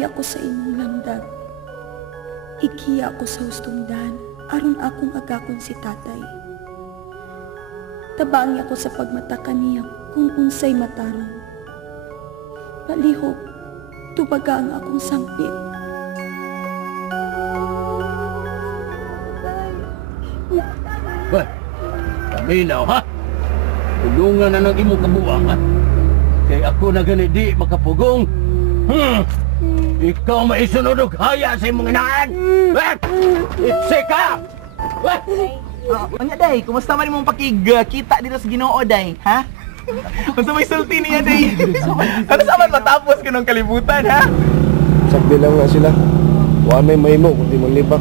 Sakay ako sa imong lamdag. Igiya ako sa hustong daan, aron akong agakon si tatay. Tabangi ako sa pagmata kaniya kung unsay matarong. Palihog, tubaga ang akong sangpit. Ba, paminaw ha? Tulungan na ng imong kabuang ha? Kay ako na gani di makapugong. Ikaw maisunod og haya sa imong inaan! Itse ka! Anya day, kumusta man imong pakikita dito sa Ginoo day, ha? Unsa may sulti niya day? Ano sa man matapos kanang kalibutan, ha? Sakdi lang nga sila. Wa may mahimo kundi maglibak.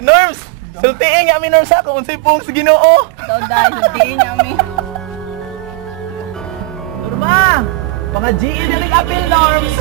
Norms! Sultiin nga mi Norms ha kung unsay pong sa Ginoo. Daw dahil sultiin niya mi. Norma! Mga GE na nag-appeal, Norms!